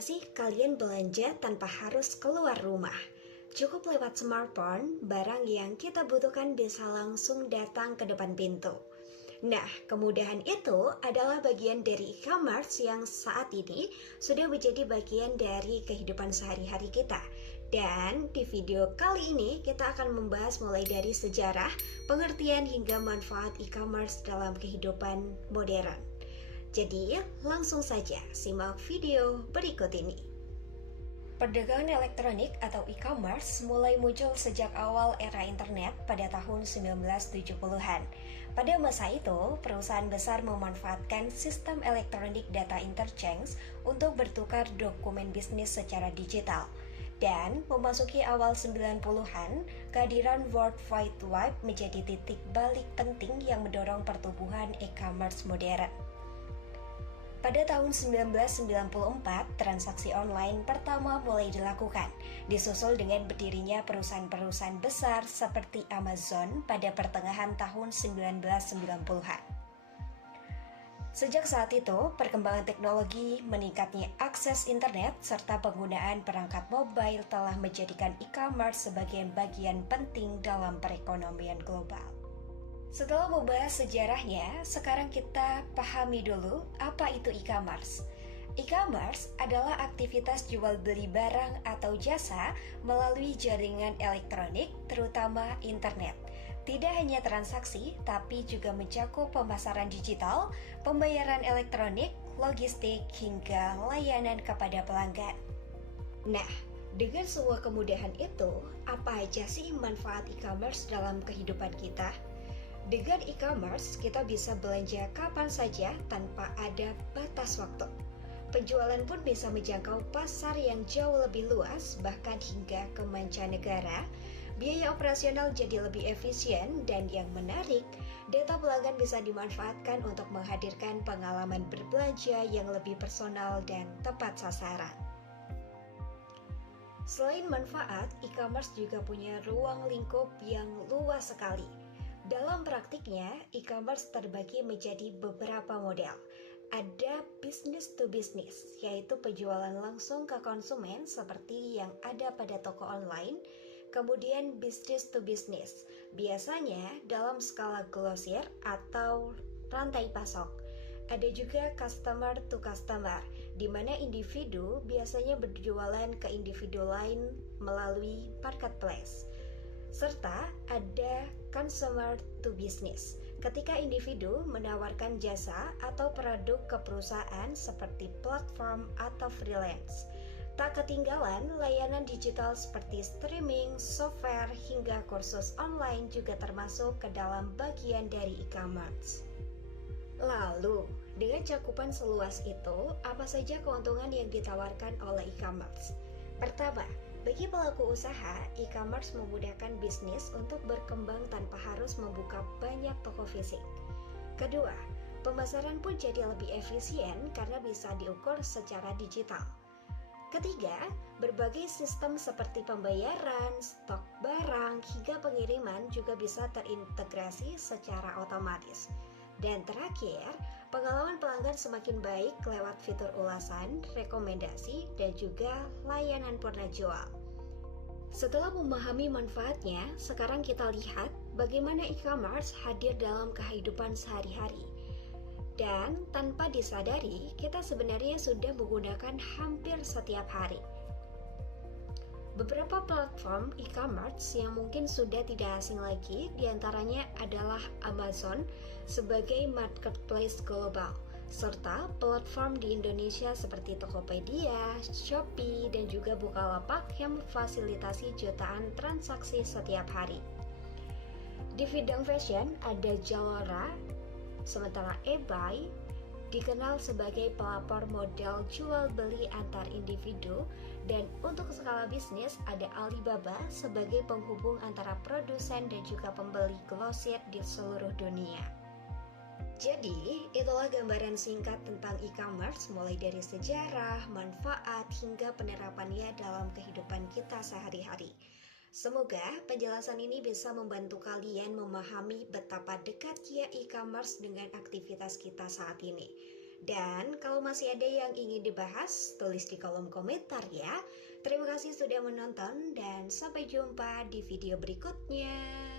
nggak sih kalian belanja tanpa harus keluar rumah? Cukup lewat smartphone, barang yang kita butuhkan bisa langsung datang ke depan pintu. Nah, kemudahan itu adalah bagian dari e-commerce yang saat ini sudah menjadi bagian dari kehidupan sehari-hari kita. Dan di video kali ini kita akan membahas mulai dari sejarah, pengertian hingga manfaat e-commerce dalam kehidupan modern. Jadi, langsung saja simak video berikut ini. Perdagangan elektronik atau e-commerce mulai muncul sejak awal era internet pada tahun 1970-an. Pada masa itu, perusahaan besar memanfaatkan sistem elektronik data interchange untuk bertukar dokumen bisnis secara digital. Dan memasuki awal 90-an, kehadiran World Wide Web menjadi titik balik penting yang mendorong pertumbuhan e-commerce modern. Pada tahun 1994, transaksi online pertama mulai dilakukan, disusul dengan berdirinya perusahaan-perusahaan besar seperti Amazon pada pertengahan tahun 1990-an. Sejak saat itu, perkembangan teknologi, meningkatnya akses internet, serta penggunaan perangkat mobile telah menjadikan e-commerce sebagai bagian penting dalam perekonomian global. Setelah membahas sejarahnya, sekarang kita pahami dulu apa itu e-commerce. E-commerce adalah aktivitas jual beli barang atau jasa melalui jaringan elektronik, terutama internet. Tidak hanya transaksi, tapi juga mencakup pemasaran digital, pembayaran elektronik, logistik, hingga layanan kepada pelanggan. Nah, dengan semua kemudahan itu, apa aja sih manfaat e-commerce dalam kehidupan kita? Dengan e-commerce, kita bisa belanja kapan saja tanpa ada batas waktu. Penjualan pun bisa menjangkau pasar yang jauh lebih luas, bahkan hingga ke mancanegara. Biaya operasional jadi lebih efisien, dan yang menarik, data pelanggan bisa dimanfaatkan untuk menghadirkan pengalaman berbelanja yang lebih personal dan tepat sasaran. Selain manfaat, e-commerce juga punya ruang lingkup yang luas sekali. Dalam praktiknya, e-commerce terbagi menjadi beberapa model. Ada business to business, yaitu penjualan langsung ke konsumen seperti yang ada pada toko online. Kemudian business to business, biasanya dalam skala grosir atau rantai pasok. Ada juga customer to customer, di mana individu biasanya berjualan ke individu lain melalui marketplace. Serta ada consumer to business, ketika individu menawarkan jasa atau produk ke perusahaan seperti platform atau freelance. Tak ketinggalan, layanan digital seperti streaming, software, hingga kursus online juga termasuk ke dalam bagian dari e-commerce. Lalu, dengan cakupan seluas itu, apa saja keuntungan yang ditawarkan oleh e-commerce? Pertama, bagi pelaku usaha, e-commerce memudahkan bisnis untuk berkembang tanpa harus membuka banyak toko fisik. Kedua, pemasaran pun jadi lebih efisien karena bisa diukur secara digital. Ketiga, berbagai sistem seperti pembayaran, stok barang, hingga pengiriman juga bisa terintegrasi secara otomatis. Dan terakhir, pengalaman pelanggan semakin baik lewat fitur ulasan, rekomendasi, dan juga layanan purna jual. Setelah memahami manfaatnya, sekarang kita lihat bagaimana e-commerce hadir dalam kehidupan sehari-hari. Dan tanpa disadari, kita sebenarnya sudah menggunakan hampir setiap hari. Beberapa platform e-commerce yang mungkin sudah tidak asing lagi diantaranya adalah Amazon sebagai marketplace global, serta platform di Indonesia seperti Tokopedia, Shopee, dan juga Bukalapak yang memfasilitasi jutaan transaksi setiap hari. Di bidang fashion ada Zalora, sementara eBay dikenal sebagai pelapor modal jual beli antar individu, dan untuk skala bisnis ada Alibaba sebagai penghubung antara produsen dan juga pembeli grosir di seluruh dunia. Jadi, itulah gambaran singkat tentang e-commerce mulai dari sejarah, manfaat, hingga penerapannya dalam kehidupan kita sehari-hari. Semoga penjelasan ini bisa membantu kalian memahami betapa dekatnya e-commerce dengan aktivitas kita saat ini. Dan kalau masih ada yang ingin dibahas, tulis di kolom komentar ya. Terima kasih sudah menonton dan sampai jumpa di video berikutnya.